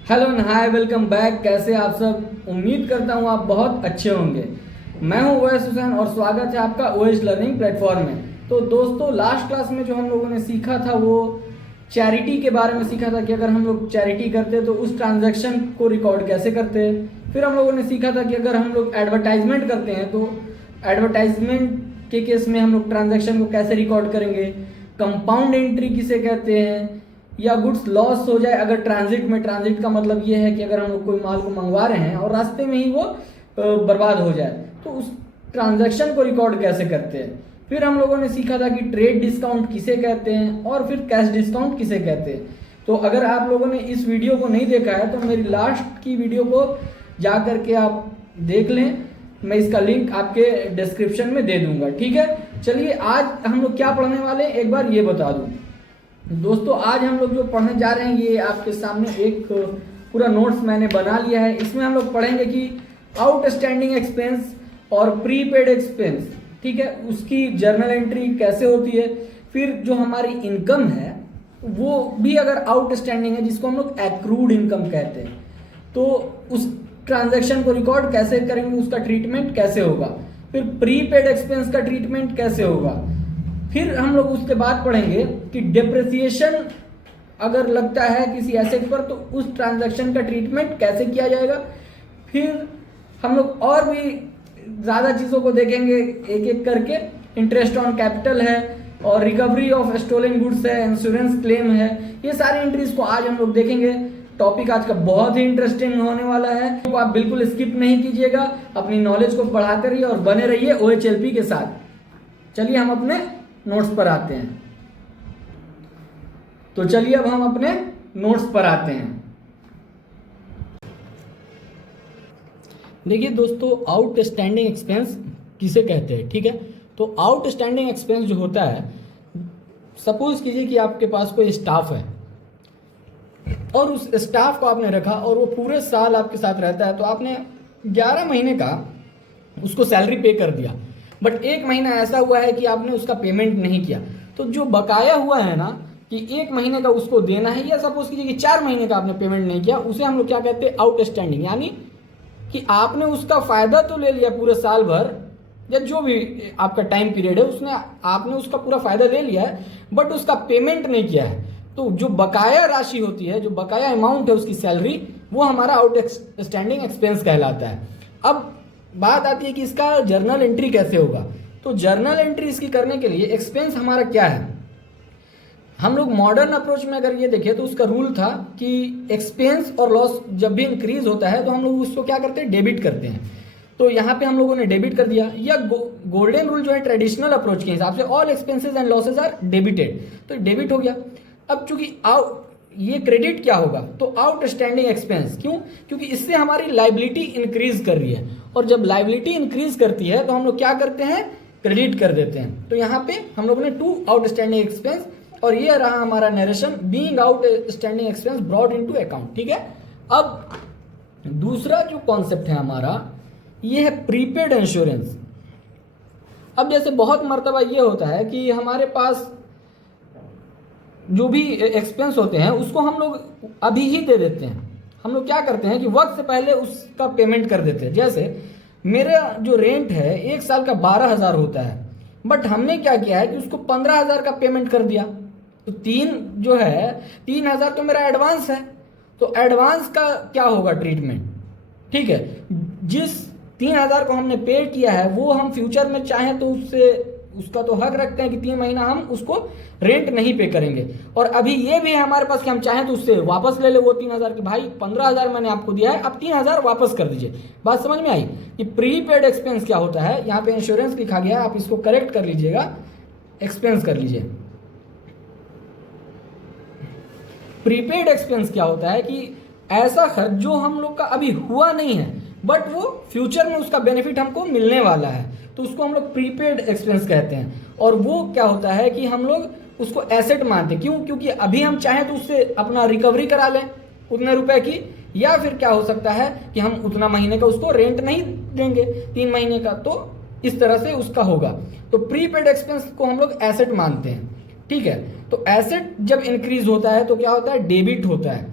Hello and hi, welcome back. कैसे आप सब? उम्मीद करता हूँ आप बहुत अच्छे होंगे। मैं हूँ ओएस हुसैन और स्वागत है आपका ओएस लर्निंग प्लेटफॉर्म में। तो दोस्तों, लास्ट क्लास में जो हम लोगों ने सीखा था वो चैरिटी के बारे में सीखा था कि अगर हम लोग चैरिटी करते तो उस ट्रांजैक्शन को रिकॉर्ड कैसे करते हैं। फिर हम लोगों ने सीखा था कि अगर हम लोग एडवर्टाइजमेंट करते हैं तो एडवर्टाइजमेंट के केस में हम लोग ट्रांजैक्शन को कैसे रिकॉर्ड करेंगे। कंपाउंड एंट्री किसे कहते हैं, या गुड्स लॉस हो जाए अगर ट्रांजिट में। ट्रांजिट का मतलब ये है कि अगर हम लोग कोई माल को मंगवा रहे हैं और रास्ते में ही वो बर्बाद हो जाए तो उस ट्रांजैक्शन को रिकॉर्ड कैसे करते हैं। फिर हम लोगों ने सीखा था कि ट्रेड डिस्काउंट किसे कहते हैं और फिर कैश डिस्काउंट किसे कहते हैं। तो अगर आप लोगों ने इस वीडियो को नहीं देखा है तो मेरी लास्ट की वीडियो को जा करके आप देख लें। मैं इसका लिंक आपके डिस्क्रिप्शन में दे दूंगा, ठीक है। चलिए, आज हम लोग क्या पढ़ने वाले हैं एक बार ये बता दूं। दोस्तों, आज हम लोग जो पढ़ने जा रहे हैं ये आपके सामने एक पूरा नोट्स मैंने बना लिया है। इसमें हम लोग पढ़ेंगे कि आउटस्टैंडिंग एक्सपेंस और प्रीपेड एक्सपेंस, ठीक है, उसकी जर्नल एंट्री कैसे होती है। फिर जो हमारी इनकम है वो भी अगर आउटस्टैंडिंग है, जिसको हम लोग एक्रूड इनकम कहते हैं, तो उस ट्रांजैक्शन को रिकॉर्ड कैसे करेंगे, उसका ट्रीटमेंट कैसे होगा। फिर प्रीपेड एक्सपेंस का ट्रीटमेंट कैसे होगा। फिर हम लोग उसके बाद पढ़ेंगे कि डिप्रिसिएशन अगर लगता है किसी एसेट पर तो उस ट्रांजैक्शन का ट्रीटमेंट कैसे किया जाएगा। फिर हम लोग और भी ज़्यादा चीज़ों को देखेंगे एक एक करके। इंटरेस्ट ऑन कैपिटल है और रिकवरी ऑफ स्टोलन गुड्स है, इंश्योरेंस क्लेम है। ये सारी एंट्रीज को आज हम लोग देखेंगे। टॉपिक आज का बहुत ही इंटरेस्टिंग होने वाला है, तो आप बिल्कुल स्किप नहीं कीजिएगा। अपनी नॉलेज को बढ़ाते रहिए और बने रहिए OHLP के साथ। चलिए हम अपने नोट्स पर आते हैं। तो चलिए अब हम अपने नोट्स पर आते हैं। देखिए दोस्तों, आउटस्टैंडिंग एक्सपेंस किसे कहते हैं, ठीक है। तो आउटस्टैंडिंग एक्सपेंस जो होता है, सपोज कीजिए कि आपके पास कोई स्टाफ है और उस स्टाफ को आपने रखा और वो पूरे साल आपके साथ रहता है, तो आपने 11 महीने का उसको सैलरी पे कर दिया। बट एक महीना ऐसा हुआ है कि आपने उसका पेमेंट नहीं किया, तो जो बकाया हुआ है ना कि एक महीने का उसको देना है, या सपोज कीजिए कि 4 महीने का आपने पेमेंट नहीं किया, उसे हम लोग क्या कहते हैं, आउटस्टैंडिंग। यानी कि आपने उसका फायदा तो ले लिया पूरे साल भर, या जो भी आपका टाइम पीरियड है उसने आपने उसका पूरा फायदा ले लिया है, बट उसका पेमेंट नहीं किया है। तो जो बकाया राशि होती है, जो बकाया अमाउंट है उसकी सैलरी, वो हमारा आउटस्टैंडिंग एक्सपेंस कहलाता है। अब बात आती है कि इसका जर्नल एंट्री कैसे होगा। तो जर्नल एंट्री इसकी करने के लिए एक्सपेंस हमारा क्या है, हम लोग मॉडर्न अप्रोच में अगर ये देखें तो उसका रूल था कि एक्सपेंस और लॉस जब भी इंक्रीज होता है तो हम लोग उसको क्या करते हैं, डेबिट करते हैं। तो यहाँ पे हम लोगों ने डेबिट कर दिया, या गोल्डन रूल जो है ट्रेडिशनल अप्रोच के हिसाब से all expenses and losses are debited, तो डेबिट हो गया। अब चूंकि ये क्रेडिट क्या होगा, तो आउटस्टैंडिंग एक्सपेंस। क्यों? क्योंकि इससे हमारी लाइबिलिटी इंक्रीज कर रही है, और जब लाइबिलिटी इंक्रीज करती है तो हम लोग क्या करते हैं, क्रेडिट कर देते हैं। तो यहाँ पे हम लोगों ने टू आउटस्टैंडिंग एक्सपेंस, और ये रहा हमारा narration, being outstanding expense brought into account, ठीक है। अब दूसरा जो कॉन्सेप्ट है हमारा, ये है प्रीपेड इंश्योरेंस। अब जैसे बहुत मर्तबा ये होता है कि हमारे पास जो भी एक्सपेंस होते हैं उसको हम लोग अभी ही दे देते हैं। हम लोग क्या करते हैं कि वक्त से पहले उसका पेमेंट कर देते हैं। जैसे मेरा जो रेंट है 1 साल का 12,000 होता है, बट हमने क्या किया है कि उसको 15,000 का पेमेंट कर दिया। तो 3,000 तो मेरा एडवांस है। तो एडवांस का क्या होगा ट्रीटमेंट, ठीक है। जिस 3,000 को हमने पे किया है वो हम फ्यूचर में चाहें तो उसका तो हक रखते हैं कि 3 महीना हम उसको रेंट नहीं पे करेंगे। और अभी ये भी है हमारे पास कि हम चाहें तो उससे वापस ले ले वो 3,000 कि भाई 15,000 मैंने आपको दिया है, अब 3,000 वापस कर दीजिए। बात समझ में आई कि प्रीपेड एक्सपेंस क्या होता है। यहाँ पे इंश्योरेंस लिखा गया है, आप इसको करेक्ट कर लीजिएगा, एक्सपेंस कर लीजिए। प्रीपेड एक्सपेंस क्या होता है कि ऐसा खर्च जो हम लोग का अभी हुआ नहीं है, बट वो फ्यूचर में उसका बेनिफिट हमको मिलने वाला है, तो उसको हम लोग प्रीपेड एक्सपेंस कहते हैं। और वो क्या होता है कि हम लोग उसको एसेट मानते हैं। क्यों? क्योंकि अभी हम चाहें तो उससे अपना रिकवरी करा लें उतने रुपए की, या फिर क्या हो सकता है कि हम उतना महीने का उसको रेंट नहीं देंगे, 3 महीने का, तो इस तरह से उसका होगा। तो प्रीपेड एक्सपेंस को हम लोग एसेट मानते हैं, ठीक है। तो एसेट जब इंक्रीज होता है तो क्या होता है, डेबिट होता है।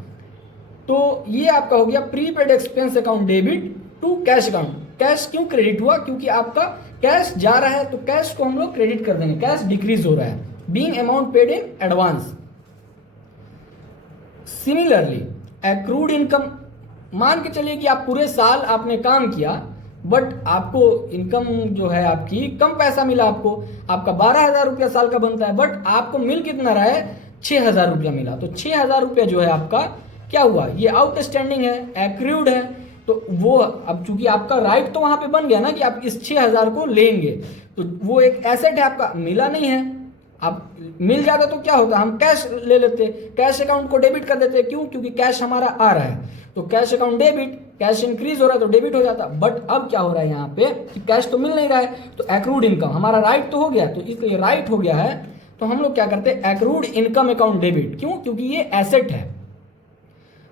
तो ये आपका हो गया prepaid expense account debit to cash account. Cash क्यों क्रेडिट हुआ? क्योंकि आपका कैश जा रहा है तो कैश को हम लोग क्रेडिट कर देंगे, कैश डिक्रीज हो रहा है, being amount paid in advance. Similarly accrued income, मान के चलिए कि आप पूरे साल आपने काम किया बट आपको इनकम जो है आपकी कम पैसा मिला, आपका 12,000 रुपया साल का बनता है बट आपको मिल कितना रहा है? 6,000 रुपया मिला। तो 6,000 रुपया जो है आपका क्या हुआ? ये आउटस्टैंडिंग है, एक्रूड है। तो वो अब चूंकि आपका राइट तो वहां पे बन गया ना कि आप इस 6,000 को लेंगे, तो वो एक एसेट है आपका, मिला नहीं है। अब मिल जाता तो क्या होता? हम कैश ले लेते, कैश अकाउंट को डेबिट कर देते। क्यों? क्योंकि कैश हमारा आ रहा है, तो cash account debit, cash increase हो रहा है तो डेबिट हो जाता। बट अब क्या हो रहा है यहाँ पे कि कैश तो मिल नहीं रहा है, तो एक्रूड इनकम हमारा राइट तो हो गया, तो इसलिए राइट हो गया है तो हम लोग क्या करते हैं? Accrued income account debit. क्यों? क्योंकि ये एसेट है।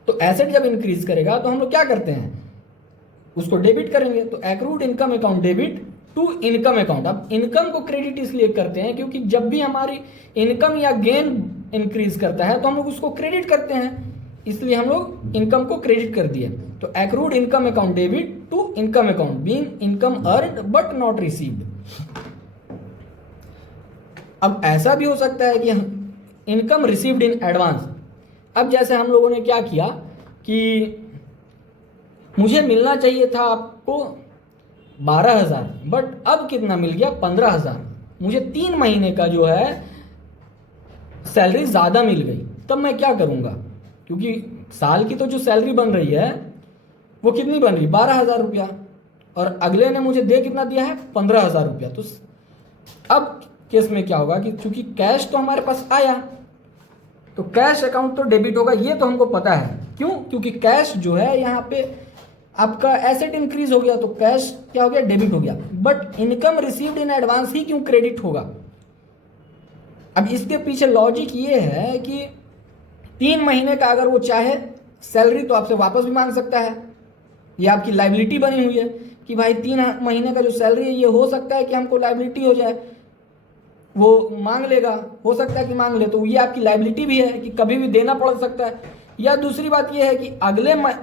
तो एसेट जब इंक्रीज करेगा तो हम लोग क्या करते हैं? उसको डेबिट करेंगे। तो accrued income account debit to income account. अब इनकम को क्रेडिट इसलिए करते हैं क्योंकि जब भी हमारी इनकम या गेन इंक्रीज करता है तो हम लोग उसको क्रेडिट करते हैं, इसलिए हम लोग इनकम को क्रेडिट कर दिए। तो accrued income account debit to income account being income earned but not received. अब ऐसा भी हो सकता है कि इनकम रिसीव्ड इन एडवांस। अब जैसे हम लोगों ने क्या किया कि मुझे मिलना चाहिए था आपको 12,000 बट अब कितना मिल गया? 15,000। मुझे 3 महीने का जो है सैलरी ज़्यादा मिल गई, तब मैं क्या करूँगा? क्योंकि साल की तो जो सैलरी बन रही है वो कितनी बन रही? 12,000 रुपया, और अगले ने मुझे दे कितना दिया है? 15,000 रुपया। तो अब केस में क्या होगा कि चूंकि कैश तो हमारे पास आया तो कैश अकाउंट तो डेबिट होगा, ये तो हमको पता है। क्यों? क्योंकि कैश जो है यहाँ पे आपका एसेट इंक्रीज हो गया तो कैश क्या हो गया? डेबिट हो गया। But income received in advance ही क्यों क्रेडिट होगा? अब इसके पीछे लॉजिक ये है कि 3 महीने का अगर वो चाहे सैलरी तो आपसे वापस भी मांग सकता है। ये आपकी लाइबिलिटी बनी हुई है कि भाई 3 महीने का जो सैलरी है ये हो सकता है कि हमको लाइबिलिटी हो जाए, वो मांग लेगा, हो सकता है कि मांग ले, तो ये आपकी लाइबिलिटी भी है कि कभी भी देना पड़ सकता है। या दूसरी बात ये है कि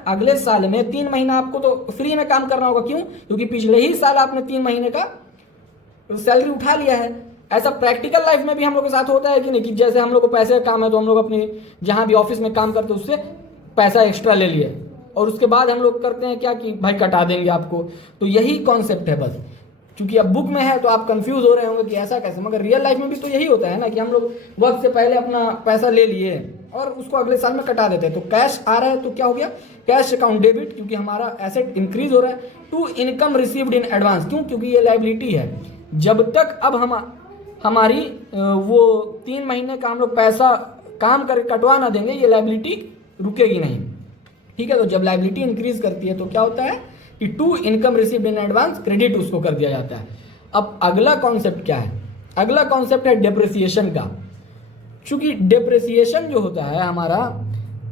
अगले साल में 3 महीना आपको तो फ्री में काम करना होगा। क्यों? क्योंकि पिछले ही साल आपने 3 महीने का सैलरी उठा लिया है। ऐसा प्रैक्टिकल लाइफ में भी हम लोग के साथ होता है कि नहीं, कि जैसे हम लोग को पैसे का काम है तो हम लोग अपनी जहाँ भी ऑफिस में काम करते हैं उससे पैसा एक्स्ट्रा ले लिए और उसके बाद हम लोग करते हैं क्या कि भाई कटा देंगे आपको। तो यही कॉन्सेप्ट है बस, क्योंकि अब बुक में है तो आप कंफ्यूज हो रहे होंगे कि ऐसा कैसे, मगर रियल लाइफ में भी तो यही होता है ना कि हम लोग वक्त से पहले अपना पैसा ले लिए और उसको अगले साल में कटा देते हैं। तो कैश आ रहा है तो क्या हो गया? कैश अकाउंट डेबिट, क्योंकि हमारा एसेट इंक्रीज हो रहा है। To income received in advance. क्यों? क्योंकि ये लाइबिलिटी है। जब तक अब हमारी वो 3 महीने का हम लोग पैसा काम करके कटवा ना देंगे ये लाइबिलिटी रुकेगी नहीं। ठीक है, तो जब लाइबिलिटी इंक्रीज करती है तो क्या होता है कि to income received in advance credit उसको कर दिया जाता है। अब अगला कॉन्सेप्ट क्या है? अगला कॉन्सेप्ट है डेप्रिसिएशन का। चूंकि डेप्रिसिएशन जो होता है हमारा,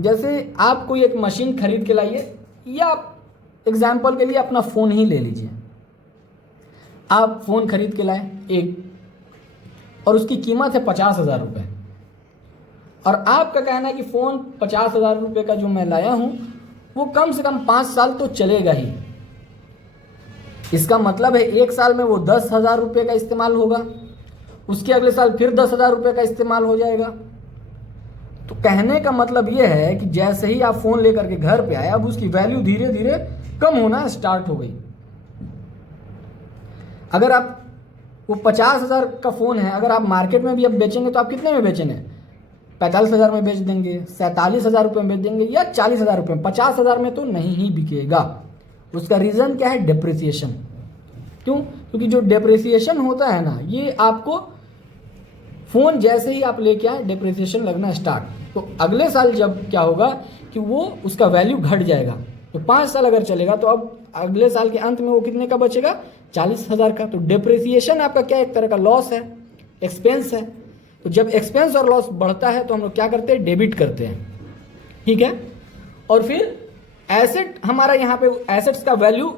जैसे आप कोई एक मशीन खरीद के लाइए, या आप एग्जाम्पल के लिए अपना फ़ोन ही ले लीजिए। आप फ़ोन खरीद के लाए एक, और उसकी कीमत है 50,000 रुपये, और आपका कहना है कि फ़ोन 50,000 रुपये का जो मैं लाया हूँ वो कम से कम 5 साल तो चलेगा ही। इसका मतलब है 1 साल में वो 10,000 रुपये का इस्तेमाल होगा, उसके अगले साल फिर 10,000 रुपये का इस्तेमाल हो जाएगा। तो कहने का मतलब ये है कि जैसे ही आप फ़ोन लेकर के घर पे आए, अब उसकी वैल्यू धीरे धीरे कम होना स्टार्ट हो गई। अगर आप वो 50,000 का फ़ोन है, अगर आप मार्केट में भी अब बेचेंगे तो आप कितने में बेचेंगे? 45,000 में बेच देंगे, 47,000 रुपये में बेच देंगे, या 40,000 रुपये में। 50,000 में तो नहीं ही बिकेगा। उसका रीज़न क्या है? डेप्रिसिएशन। क्यों? क्योंकि जो डेप्रिसिएशन होता है ना, ये आपको फ़ोन जैसे ही आप लेके आए डेप्रिसिएशन लगना स्टार्ट, तो अगले साल जब क्या होगा कि वो उसका वैल्यू घट जाएगा। तो 5 साल अगर चलेगा तो अब अगले साल के अंत में वो कितने का बचेगा? 40,000 का। तो डेप्रिसिएशन आपका क्या, एक तरह का लॉस है, एक्सपेंस है। तो जब एक्सपेंस और लॉस बढ़ता है तो हम लोग क्या करते हैं? डेबिट करते हैं। ठीक है, और फिर एसेट, हमारा यहाँ पे एसेट्स का वैल्यू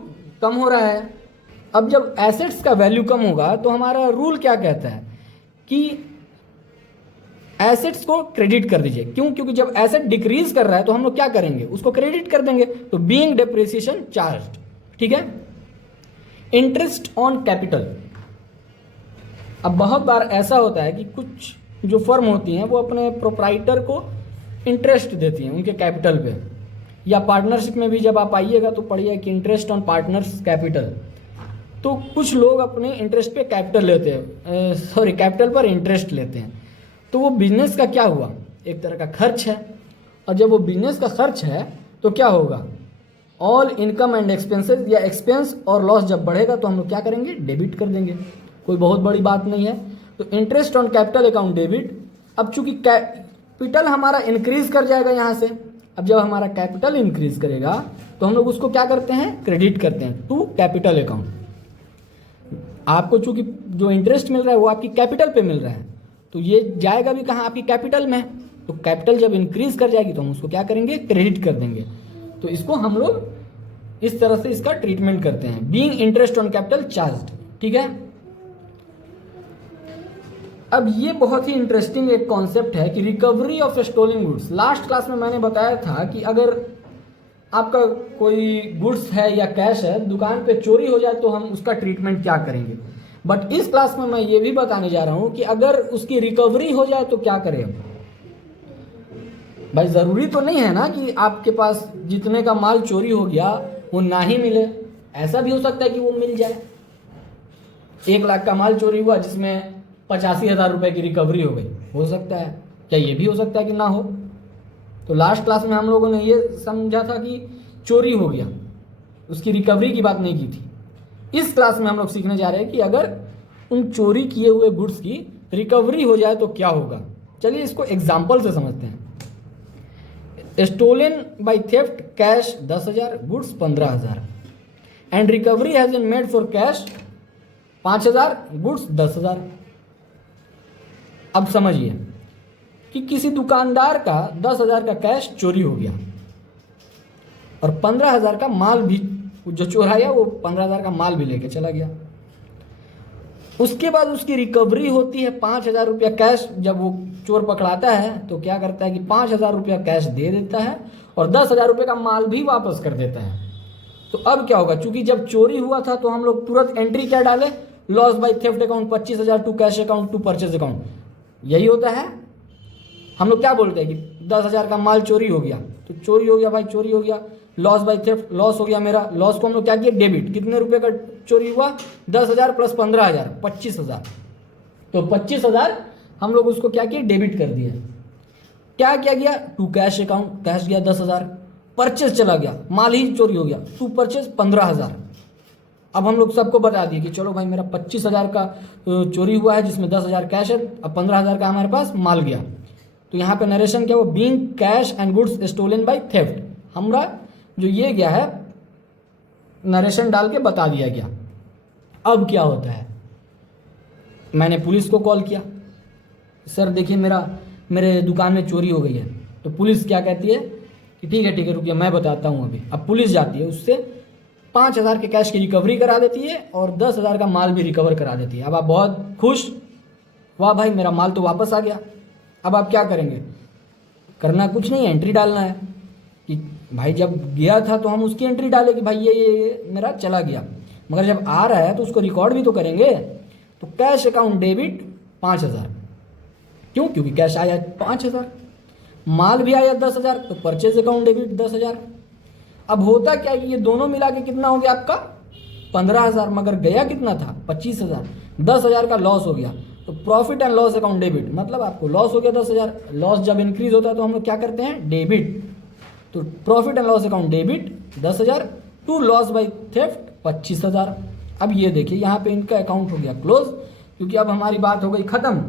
कम हो रहा है। अब जब एसेट्स का वैल्यू कम होगा तो हमारा रूल क्या कहता है कि एसेट्स को क्रेडिट कर दीजिए। क्यों? क्योंकि जब एसेट डिक्रीज कर रहा है तो हम लोग क्या करेंगे, उसको क्रेडिट कर देंगे। तो बीइंग डेप्रिसिएशन चार्ज, ठीक है। इंटरेस्ट ऑन कैपिटल, अब बहुत बार ऐसा होता है कि कुछ जो फर्म होती हैं वो अपने प्रोप्राइटर को इंटरेस्ट देती हैं उनके कैपिटल पे, या पार्टनरशिप में भी जब आप आइएगा तो पढ़िए कि इंटरेस्ट ऑन पार्टनर्स कैपिटल। तो कुछ लोग अपने इंटरेस्ट पे कैपिटल लेते हैं, कैपिटल पर इंटरेस्ट लेते हैं। तो वो बिजनेस का क्या हुआ, एक तरह का खर्च है। और जब वो बिजनेस का खर्च है तो क्या होगा, ऑल इनकम एंड एक्सपेंसेस, या एक्सपेंस और लॉस जब बढ़ेगा तो हम लोग क्या करेंगे, डेबिट कर देंगे। कोई बहुत बड़ी बात नहीं है। तो interest on capital account debit. अब चूंकि कैपिटल हमारा इंक्रीज कर जाएगा यहाँ से, अब जब हमारा कैपिटल इंक्रीज करेगा तो हम लोग उसको क्या करते हैं, क्रेडिट करते हैं टू कैपिटल अकाउंट। आपको चूंकि जो इंटरेस्ट मिल रहा है वो आपकी कैपिटल पे मिल रहा है, तो ये जाएगा भी कहाँ, आपकी कैपिटल में। तो कैपिटल जब इंक्रीज कर जाएगी तो हम उसको क्या करेंगे, क्रेडिट कर देंगे। तो इसको हम लोग इस तरह से इसका ट्रीटमेंट करते हैं, being interest on capital charged, ठीक है। अब ये बहुत ही इंटरेस्टिंग एक कॉन्सेप्ट है कि recovery of stolen goods. Last class में मैंने बताया था कि अगर आपका कोई गुड्स है या कैश है, दुकान पे चोरी हो जाए तो हम उसका ट्रीटमेंट क्या करेंगे। बट इस क्लास में मैं ये भी बताने जा रहा हूं कि अगर उसकी रिकवरी हो जाए तो क्या करें। भाई ज़रूरी तो नहीं है ना कि आपके पास जितने का माल चोरी हो गया वो ना ही मिले, ऐसा भी हो सकता है कि वो मिल जाए। 1 लाख का माल चोरी हुआ जिसमें 85,000 रुपये की रिकवरी हो गई, हो सकता है। क्या ये भी हो सकता है कि ना हो। तो लास्ट क्लास में हम लोगों ने ये समझा था कि चोरी हो गया, उसकी रिकवरी की बात नहीं की थी। इस क्लास में हम लोग सीखने जा रहे हैं कि अगर उन चोरी किए हुए गुड्स की रिकवरी हो जाए तो क्या होगा। चलिए इसको एग्जाम्पल से समझते हैं। Stolen by theft cash 10,000, goods 15,000 and recovery has been made for cash 5,000, goods 10,000। अब समझिए कि किसी दुकानदार का 10,000 का कैश चोरी हो गया और 15,000 का माल भी, जो चोराया वो 15,000 का माल भी लेके चला गया। उसके बाद उसकी रिकवरी होती है 5,000 रुपया कैश। जब वो चोर पकड़ाता है तो क्या करता है कि 5,000 रुपया कैश दे देता है और 10,000 रुपये का माल भी वापस कर देता है। तो अब क्या होगा, चूंकि जब चोरी हुआ था तो हम लोग तुरंत एंट्री क्या डाले, loss by theft account 25,000 to cash account to purchase account. यही होता है। हम लोग क्या बोलते हैं कि 10,000 का माल चोरी हो गया, तो चोरी हो गया भाई, चोरी हो गया। लॉस बाय थेफ्ट, लॉस हो गया मेरा। लॉस को हम लोग क्या किए, डेबिट। कितने रुपए का चोरी हुआ, 10,000 प्लस 15,000, 25,000। तो 25,000 हम लोग उसको क्या किए, डेबिट कर दिए। क्या किया गया, टू कैश अकाउंट, कैश गया 10,000, परचेज चला गया, माल ही चोरी हो गया, टू परचेज 15,000। अब हम लोग सबको बता दिए कि चलो भाई मेरा 25,000 का चोरी हुआ है जिसमें 10,000 कैश है, अब 15,000 का हमारे पास माल गया। तो यहाँ पे नरेशन क्या, वो being cash and goods stolen by theft, हमरा जो ये गया है नरेशन डाल के बता दिया गया। अब क्या होता है, मैंने पुलिस को कॉल किया, सर देखिए मेरे दुकान में चोरी हो गई है। तो पुलिस क्या कहती है कि ठीक है रुकिए मैं बताता हूँ अभी। अब पुलिस जाती है, उससे 5,000 के कैश की रिकवरी करा देती है और 10,000 का माल भी रिकवर करा देती है। अब आप बहुत खुश, वाह भाई मेरा माल तो वापस आ गया। अब आप क्या करेंगे, करना कुछ नहीं, एंट्री डालना है कि भाई जब गया था तो हम उसकी एंट्री डालें कि भाई ये मेरा चला गया, मगर जब आ रहा है तो उसको रिकॉर्ड भी तो करेंगे। तो कैश अकाउंट डेबिट 5,000, क्यों, क्योंकि कैश आया 5,000, माल भी आया 10,000, तो परचेज अकाउंट डेबिट 10,000। अब होता क्या कि ये दोनों मिला के कितना हो गया आपका 15,000, मगर गया कितना था 25,000, 10,000 का लॉस हो गया। तो profit and loss account debit, मतलब आपको लॉस हो गया 10,000। लॉस जब इंक्रीज होता है तो हम लोग क्या करते हैं, डेबिट। तो profit and loss account debit 10,000 to loss by theft 25,000। अब ये देखिए यहाँ पे इनका अकाउंट हो गया क्लोज, क्योंकि अब हमारी बात हो गई खत्म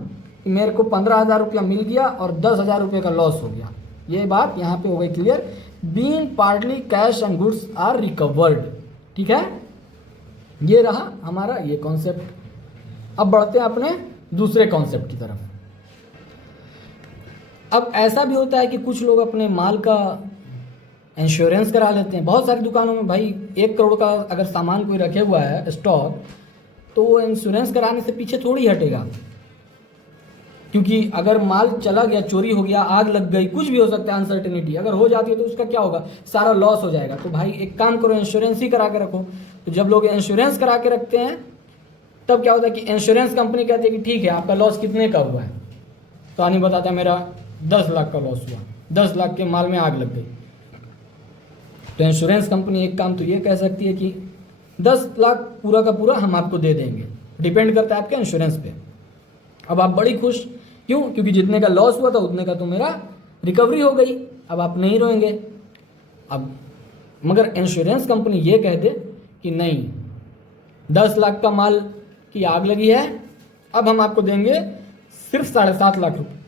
कि मेरे को 15,000 रुपया मिल गया और 10,000 रुपये का लॉस हो गया। ये बात यहाँ पे हो गई clear. Being partly cash and goods are recovered, ठीक है, ये रहा हमारा ये कॉन्सेप्ट। अब बढ़ते हैं अपने दूसरे कॉन्सेप्ट की तरफ। अब ऐसा भी होता है कि कुछ लोग अपने माल का इंश्योरेंस करा लेते हैं। बहुत सारी दुकानों में भाई 1 करोड़ का अगर सामान कोई रखे हुआ है स्टॉक, तो वो इंश्योरेंस कराने से पीछे थोड़ी हटेगा। क्योंकि अगर माल चला गया, चोरी हो गया, आग लग गई, कुछ भी हो सकता है, अनसर्टेनिटी अगर हो जाती है तो उसका क्या होगा, सारा लॉस हो जाएगा। तो भाई एक काम करो, इंश्योरेंस ही करा के रखो। तो जब लोग इंश्योरेंस करा के रखते हैं तब क्या होता है कि इंश्योरेंस कंपनी कहती है कि ठीक है आपका लॉस कितने का हुआ है, तो आदमी बताता है मेरा 10 लाख का लॉस हुआ, 10 लाख के माल में आग लग गई। तो इंश्योरेंस कंपनी एक काम तो ये कह सकती है कि 10 लाख पूरा का पूरा हम आपको दे देंगे, डिपेंड करता है आपके इंश्योरेंस पे। अब आप बड़ी खुश, क्यों? क्योंकि जितने का लॉस हुआ था उतने का तो मेरा रिकवरी हो गई, अब आप नहीं रोएंगे। अब मगर इंश्योरेंस कंपनी ये कह दे कि नहीं, 10 लाख का माल की आग लगी है, अब हम आपको देंगे सिर्फ 7.5 लाख रुपए।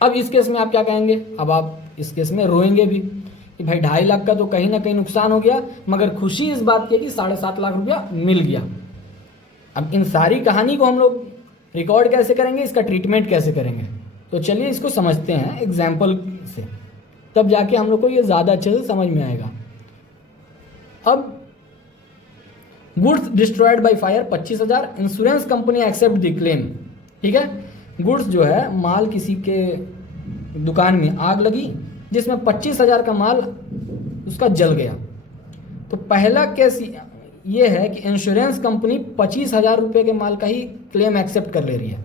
अब इस केस में आप क्या कहेंगे? अब आप इस केस में रोएंगे भी कि भाई 2.5 लाख का तो कहीं ना कहीं नुकसान हो गया, मगर खुशी इस बात की कि 7.5 लाख रुपया मिल गया। अब इन सारी कहानी को हम लोग रिकॉर्ड कैसे करेंगे, इसका ट्रीटमेंट कैसे करेंगे, तो चलिए इसको समझते हैं एग्जाम्पल से, तब जाके हम लोग को ये ज़्यादा अच्छे से समझ में आएगा। अब goods destroyed by fire 25,000, insurance company accept the claim. ठीक है, गुड्स जो है, माल किसी के दुकान में आग लगी जिसमें 25,000 का माल उसका जल गया। तो पहला केस ये है कि इंश्योरेंस कंपनी 25,000 रुपये के माल का ही क्लेम एक्सेप्ट कर ले रही है।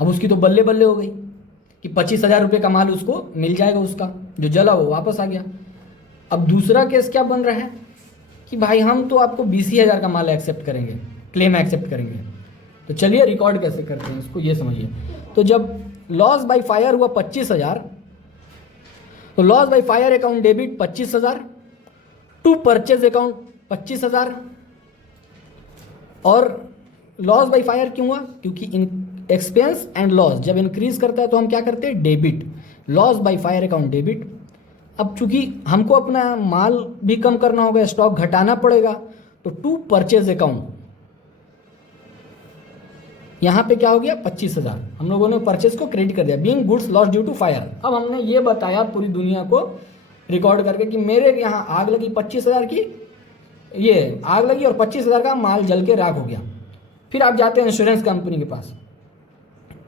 अब उसकी तो बल्ले बल्ले हो गई कि 25,000 रुपये का माल उसको मिल जाएगा, उसका जो जला वो वापस आ गया। अब दूसरा केस क्या बन रहा है कि भाई हम तो आपको 20,000 का माल एक्सेप्ट करेंगे, क्लेम एक्सेप्ट करेंगे। तो चलिए रिकॉर्ड कैसे करते हैं इसको, ये समझिए। तो जब लॉस बाय फायर हुआ 25,000, तो loss by fire account debit 25,000, to purchase account 25,000। और लॉस बाय फायर क्यों हुआ? क्योंकि एक्सपेंस एंड लॉस जब इंक्रीज करता है तो हम क्या करते हैं, debit. Loss by fire account debit. अब चूंकि हमको अपना माल भी कम करना होगा, स्टॉक घटाना पड़ेगा, तो टू परचेज अकाउंट यहां पे क्या हो गया, 25,000 हम लोगों ने परचेज को क्रेडिट कर दिया। Being goods loss due to fire. अब हमने ये बताया पूरी दुनिया को रिकॉर्ड करके कि मेरे यहाँ आग लगी 25,000 की, ये आग लगी और 25,000 का माल जल के राख हो गया। फिर आप जाते हैं इंश्योरेंस कंपनी के पास।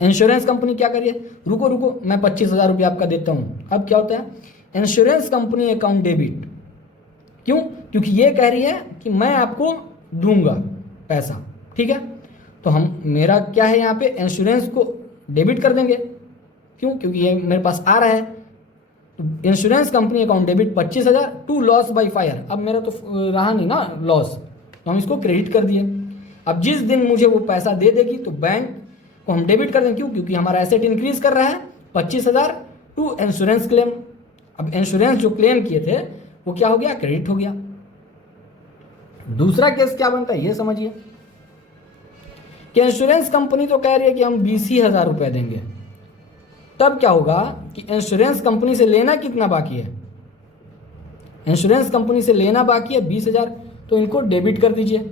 इंश्योरेंस कंपनी क्या करिए, रुको रुको मैं 25,000 रुपये आपका देता हूँ। अब क्या होता है, इंश्योरेंस कंपनी अकाउंट डेबिट। क्यों? क्योंकि ये कह रही है कि मैं आपको दूंगा पैसा। ठीक है, तो हम मेरा क्या है यहाँ पे, इंश्योरेंस को डेबिट कर देंगे। क्यों? क्योंकि ये मेरे पास आ रहा है। तो insurance company account debit 25,000 to loss by fire. अब मेरा तो रहा नहीं ना लॉस, तो हम इसको क्रेडिट कर दिए। अब जिस दिन मुझे वो पैसा दे देगी तो बैंक को हम डेबिट कर देंगे। क्यों? क्योंकि हमारा एसेट इंक्रीज कर रहा है 25,000 टू इंश्योरेंस क्लेम। अब इंश्योरेंस जो क्लेम किए थे वो क्या हो गया, क्रेडिट हो गया। दूसरा केस क्या बनता है ये समझिए कि इंश्योरेंस कंपनी तो कह रही है कि हम 20,000 रुपये देंगे। तब क्या होगा कि इंश्योरेंस कंपनी से लेना कितना बाकी है, इंश्योरेंस कंपनी से लेना बाकी है 20,000, तो इनको डेबिट कर दीजिए।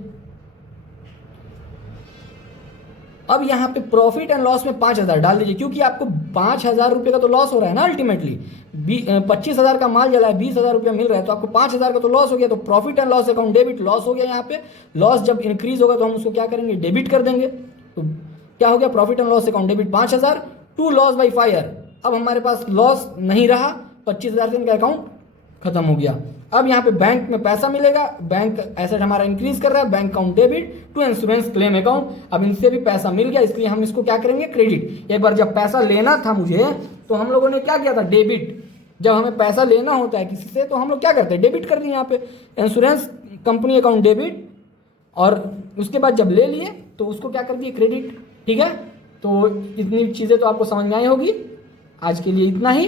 अब यहाँ पे प्रॉफिट एंड लॉस में 5,000 डाल दीजिए, क्योंकि आपको 5,000 रुपये का तो लॉस हो रहा है ना अल्टीमेटली। 25,000 का माल जला है, 20,000 रुपया मिल रहा है, तो आपको 5,000 का तो लॉस हो गया। तो profit and loss account debit, loss हो गया। यहाँ पे लॉस जब इंक्रीज होगा तो हम उसको क्या करेंगे, डेबिट कर देंगे। तो क्या हो गया, profit and loss account debit 5,000 to loss by fire. अब हमारे पास लॉस नहीं रहा, 25,000 से इनका अकाउंट खत्म हो गया। अब यहाँ पे बैंक में पैसा मिलेगा, बैंक एसेट हमारा इंक्रीज कर रहा है, bank account debit to insurance claim account. अब इनसे भी पैसा मिल गया, इसलिए हम इसको क्या करेंगे, क्रेडिट। एक बार जब पैसा लेना था मुझे तो हम लोगों ने क्या किया था, डेबिट। जब हमें पैसा लेना होता है किसी से तो हम लोग क्या करते हैं, डेबिट कर दिए यहाँ पे इंश्योरेंस कंपनी अकाउंट डेबिट। और उसके बाद जब ले लिए तो उसको क्या कर दिए, क्रेडिट। ठीक है, तो इतनी चीजें तो आपको समझ में आई होगी। आज के लिए इतना ही।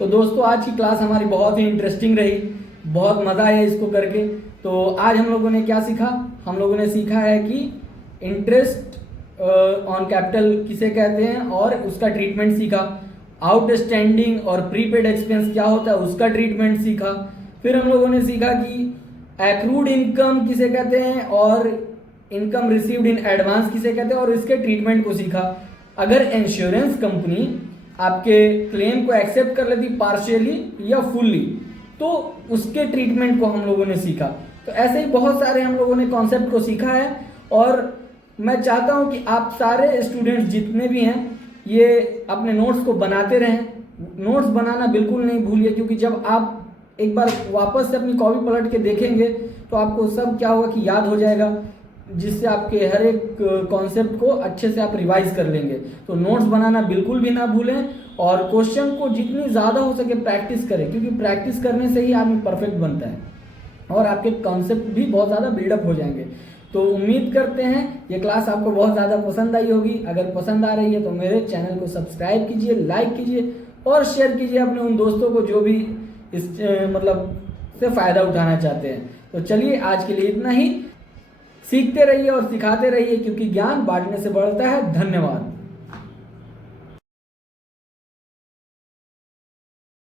तो दोस्तों आज की क्लास हमारी बहुत ही इंटरेस्टिंग रही, बहुत मज़ा आया इसको करके। तो आज हम लोगों ने क्या सीखा, हम लोगों ने सीखा है कि इंटरेस्ट ऑन कैपिटल किसे कहते हैं और उसका ट्रीटमेंट सीखा। आउटस्टैंडिंग और प्रीपेड एक्सपेंस क्या होता है उसका ट्रीटमेंट सीखा। फिर हम लोगों ने सीखा कि एक्रूड इनकम किसे कहते हैं और इनकम रिसीव्ड इन एडवांस किसे कहते हैं और इसके ट्रीटमेंट को सीखा। अगर इंश्योरेंस कंपनी आपके क्लेम को एक्सेप्ट कर लेती पार्शियली या फुल्ली तो उसके ट्रीटमेंट को हम लोगों ने सीखा। तो ऐसे ही बहुत सारे हम लोगों ने कॉन्सेप्ट को सीखा है और मैं चाहता हूं कि आप सारे स्टूडेंट्स जितने भी हैं ये अपने नोट्स को बनाते रहें। नोट्स बनाना बिल्कुल नहीं भूलिए, क्योंकि जब आप एक बार वापस से अपनी कॉपी पलट के देखेंगे तो आपको सब क्या होगा कि याद हो जाएगा, जिससे आपके हर एक कॉन्सेप्ट को अच्छे से आप रिवाइज कर लेंगे। तो नोट्स बनाना बिल्कुल भी ना भूलें और क्वेश्चन को जितनी ज़्यादा हो सके प्रैक्टिस करें, क्योंकि प्रैक्टिस करने से ही आदमी परफेक्ट बनता है और आपके कॉन्सेप्ट भी बहुत ज़्यादा बिल्डअप हो जाएंगे। तो उम्मीद करते हैं ये क्लास आपको बहुत ज़्यादा पसंद आई होगी। अगर पसंद आ रही है तो मेरे चैनल को सब्सक्राइब कीजिए, लाइक कीजिए और शेयर कीजिए अपने उन दोस्तों को जो भी इस से फ़ायदा उठाना चाहते हैं। तो चलिए आज के लिए इतना ही। सीखते रहिए और सिखाते रहिए, क्योंकि ज्ञान बांटने से बढ़ता है। धन्यवाद।